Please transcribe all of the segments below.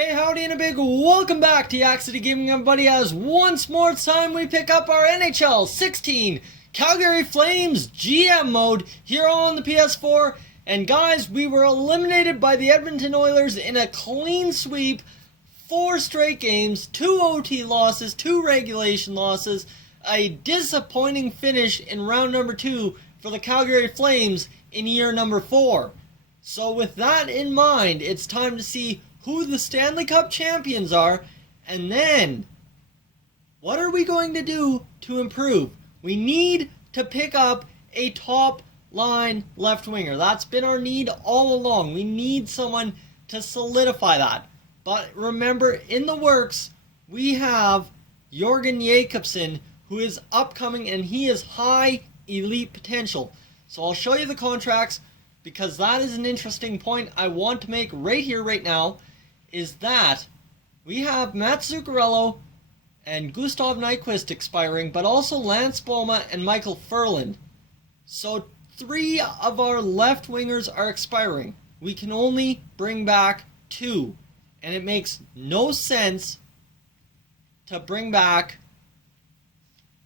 Hey, howdy and a big welcome back to Yak-City Gaming, everybody, as once more time we pick up our NHL 16 Calgary Flames GM mode here on the PS4. And guys, we were eliminated by the Edmonton Oilers in a clean sweep. 4 straight games, 2 OT losses, 2 regulation losses, a disappointing finish in round number 2 for the Calgary Flames in year number 4. So with that in mind, it's time to see who the Stanley Cup champions are, and then what are we going to do to improve? We need to pick up a top line left winger. That's been our need all along. We need someone to solidify that. But remember, in the works, we have Jorgen Jakobsen, who is upcoming, and he is high elite potential. So I'll show you the contracts, because that is an interesting point I want to make right here, right now, is that we have Matt Zuccarello and Gustav Nyquist expiring, but also Lance Boma and Michael Furland. So 3 of our left wingers are expiring. We can only bring back 2. And it makes no sense to bring back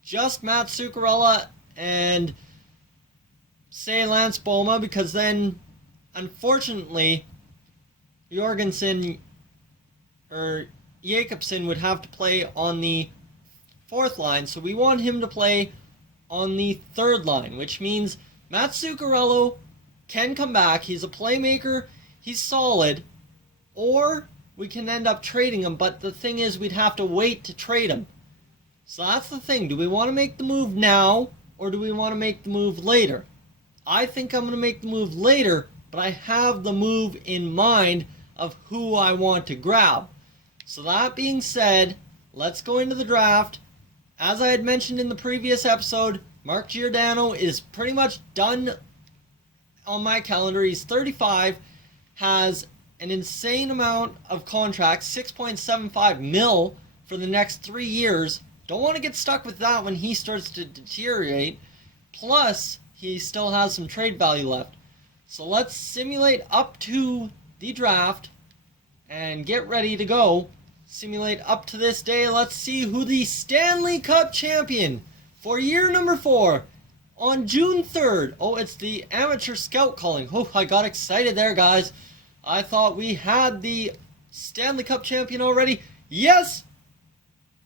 just Matt Zuccarello and say Lance Boma, because then, unfortunately, Jakobsen would have to play on the 4th line, so we want him to play on the 3rd line, which means Matt Zuccarello can come back. He's a playmaker, he's solid, or we can end up trading him, but the thing is we'd have to wait to trade him. So that's the thing. Do we want to make the move now, or do we want to make the move later? I think I'm going to make the move later, but I have the move in mind of who I want to grab. So that being said, let's go into the draft. As I had mentioned in the previous episode, Mark Giordano is pretty much done on my calendar. He's 35, has an insane amount of contracts, 6.75 mil for the next 3 years. Don't want to get stuck with that when he starts to deteriorate. Plus, he still has some trade value left. So let's simulate up to the draft and get ready to go. Simulate up to this day. Let's see who the Stanley Cup champion for year number 4 on June 3rd. Oh, it's the amateur scout calling. Oh, I got excited there, guys. I thought we had the Stanley Cup champion already. Yes,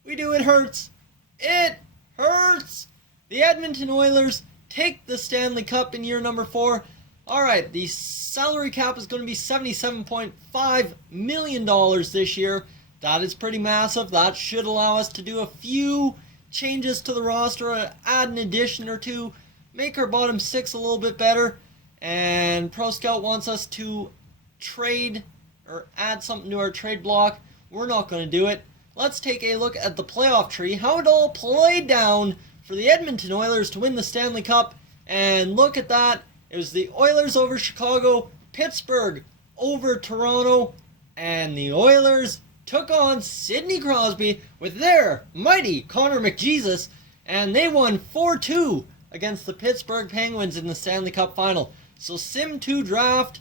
we do. It hurts. It hurts. The Edmonton Oilers take the Stanley Cup in year number 4. Alright, the salary cap is going to be $77.5 million this year. That is pretty massive. That should allow us to do a few changes to the roster, add an addition or 2, make our bottom 6 a little bit better. And Pro Scout wants us to trade or add something to our trade block. We're not going to do it. Let's take a look at the playoff tree, how it all played down for the Edmonton Oilers to win the Stanley Cup. And look at that. It was the Oilers over Chicago, Pittsburgh over Toronto, and the Oilers took on Sidney Crosby with their mighty Connor McJesus, and they won 4-2 against the Pittsburgh Penguins in the Stanley Cup Final. So Sim 2 draft,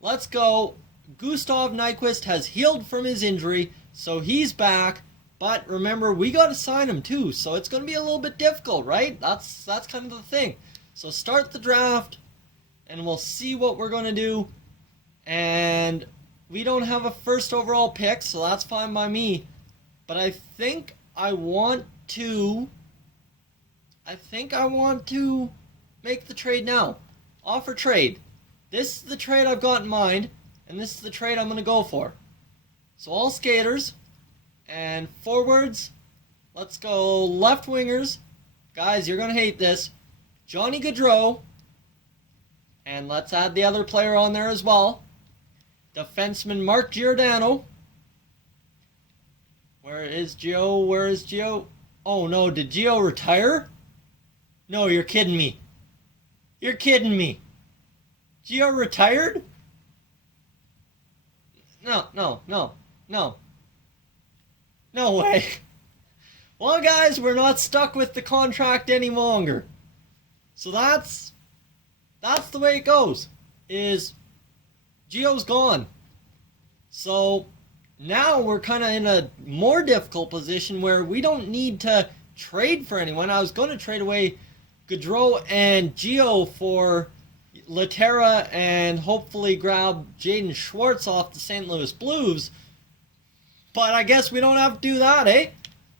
let's go. Gustav Nyquist has healed from his injury, so he's back. But remember, we got to sign him too, so it's going to be a little bit difficult, right? That's kind of the thing. So start the draft, and we'll see what we're going to do. And we don't have a first overall pick, so that's fine by me. But I think I want to make the trade now. Offer trade. This is the trade I've got in mind, and this is the trade I'm going to go for. So all skaters and forwards. Let's go left wingers. Guys, you're going to hate this. Johnny Gaudreau. And let's add the other player on there as well. Defenseman Mark Giordano. Where is Gio? Where is Gio? Oh no, did Gio retire? No, you're kidding me. You're kidding me. Gio retired? No. No way. Well, guys, we're not stuck with the contract any longer. So that's the way it goes. Is Gio's gone. So now we're kind of in a more difficult position where we don't need to trade for anyone. I was going to trade away Gaudreau and Gio for Laterra and hopefully grab Jaden Schwartz off the St. Louis Blues. But I guess we don't have to do that, eh?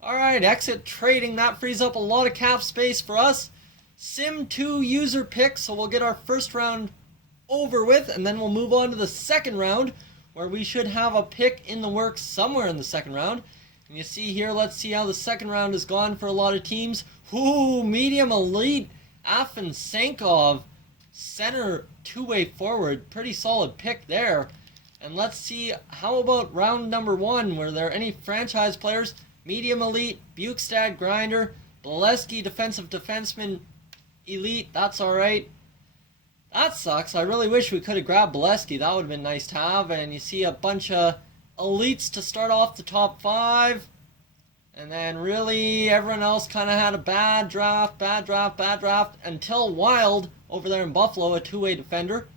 Alright, exit trading. That frees up a lot of cap space for us. Sim 2 user pick, so we'll get our first round over with, and then we'll move on to the second round, where we should have a pick in the works somewhere in the second round. And you see here, let's see how the second round has gone for a lot of teams. Ooh, medium elite, Afansenkov, center two-way forward. Pretty solid pick there. And let's see, how about round number 1? Were there any franchise players? Medium elite, Bukestad grinder, Bolesky defensive defenseman elite. That's alright. That sucks. I really wish we could have grabbed Bolesky. That would have been nice to have. And you see a bunch of elites to start off the top 5. And then really everyone else kind of had a bad draft until Wild over there in Buffalo, a two-way defender.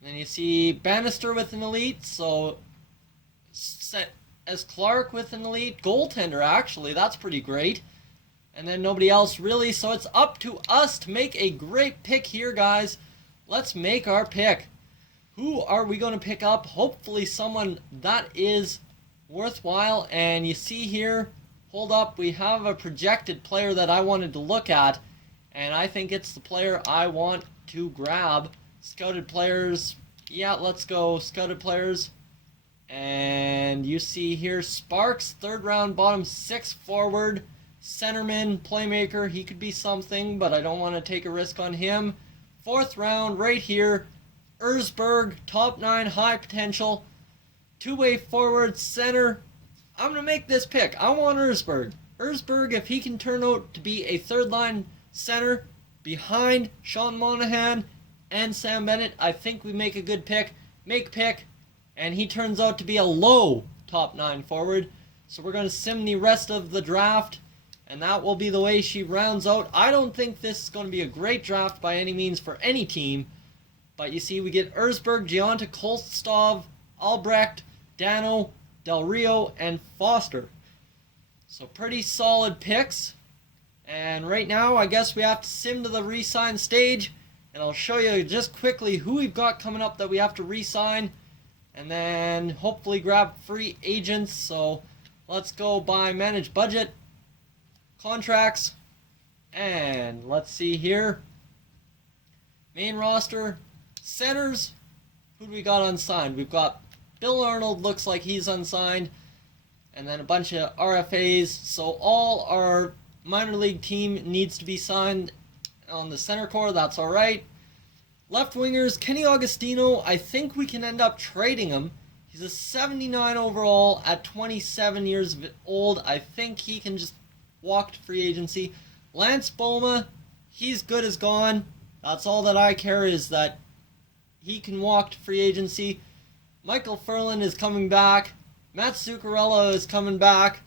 And then you see Bannister with an elite. So as Clark with an elite goaltender, actually. That's pretty great. And then nobody else really. So it's up to us to make a great pick here, guys. Let's make our pick. Who are we going to pick up? Hopefully someone that is worthwhile. And you see here, hold up, we have a projected player that I wanted to look at. And I think it's the player I want to grab. Scouted players. Yeah, let's go scouted players. And you see here, Sparks, third round, bottom 6 forward. Centerman, playmaker, he could be something, but I don't want to take a risk on him. 4th round, right here, Erzberg, top 9, high potential. Two-way forward, center. I'm going to make this pick. I want Erzberg. Erzberg, if he can turn out to be a third-line center behind Sean Monahan and Sam Bennett, I think we make a good pick. Make pick. And he turns out to be a low top 9 forward. So we're going to sim the rest of the draft. And that will be the way she rounds out. I don't think this is going to be a great draft by any means for any team. But you see, we get Erzberg, Gianta, Kolstov, Albrecht, Dano, Del Rio, and Foster. So pretty solid picks. And right now, I guess we have to sim to the re-sign stage. And I'll show you just quickly who we've got coming up that we have to re-sign. And then hopefully grab free agents. So let's go by manage budget. Contracts, and let's see here. Main roster, centers. Who do we got unsigned? We've got Bill Arnold, looks like he's unsigned, and then a bunch of RFAs. So all our minor league team needs to be signed on the center core. That's all right. Left wingers, Kenny Augustino. I think we can end up trading him. He's a 79 overall at 27 years old. I think he can just walk to free agency. Lance Boma, he's good as gone. That's all that I care, is that he can walk to free agency. Michael Ferland is coming back. Matt Zuccarello is coming back.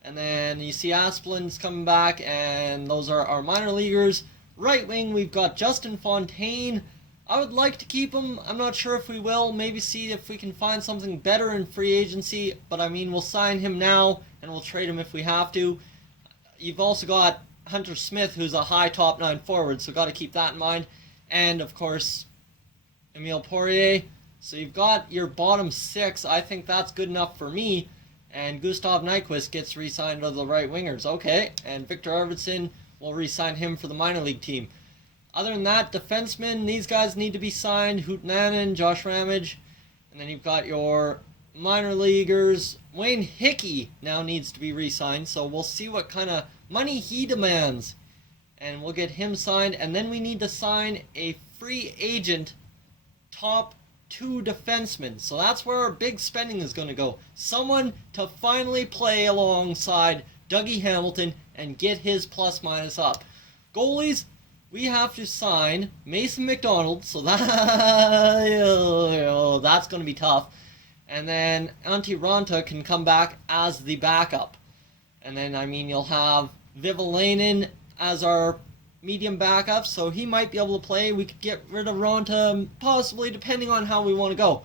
And then you see Asplin's coming back, and those are our minor leaguers. Right wing, we've got Justin Fontaine. I would like to keep him. I'm not sure if we will. Maybe see if we can find something better in free agency. But I mean, we'll sign him now, and we'll trade him if we have to. You've also got Hunter Smith, who's a high top 9 forward, so got to keep that in mind. And, of course, Emile Poirier. So you've got your bottom 6. I think that's good enough for me. And Gustav Nyquist gets re-signed to the right wingers. Okay, and Victor Arvidsson will re-sign him for the minor league team. Other than that, defensemen, these guys need to be signed. Hootnanen, Josh Ramage. And then you've got your minor leaguers. Wayne Hickey now needs to be re-signed, so we'll see what kind of money he demands. And we'll get him signed. And then we need to sign a free agent top 2 defensemen. So that's where our big spending is going to go. Someone to finally play alongside Dougie Hamilton and get his plus-minus up. Goalies, we have to sign Mason McDonald, so that's going to be tough. And then Antti Ranta can come back as the backup. And then, I mean, you'll have Vivalainen as our medium backup, so he might be able to play. We could get rid of Ranta, possibly, depending on how we want to go.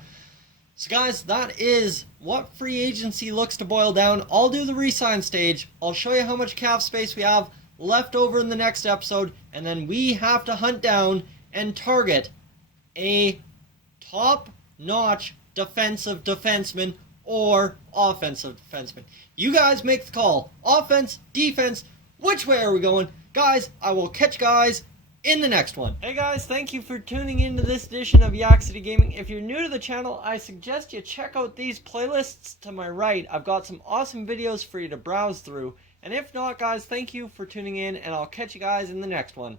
So guys, that is what free agency looks to boil down. I'll do the re-sign stage. I'll show you how much cap space we have left over in the next episode, and then we have to hunt down and target a top-notch defensive defenseman or offensive defenseman. You guys make the call. Offense, defense, which way are we going? Guys, I will catch you guys in the next one. Hey guys, thank you for tuning into this edition of Yak-City Gaming. If you're new to the channel, I suggest you check out these playlists to my right. I've got some awesome videos for you to browse through. And if not, guys, thank you for tuning in, and I'll catch you guys in the next one.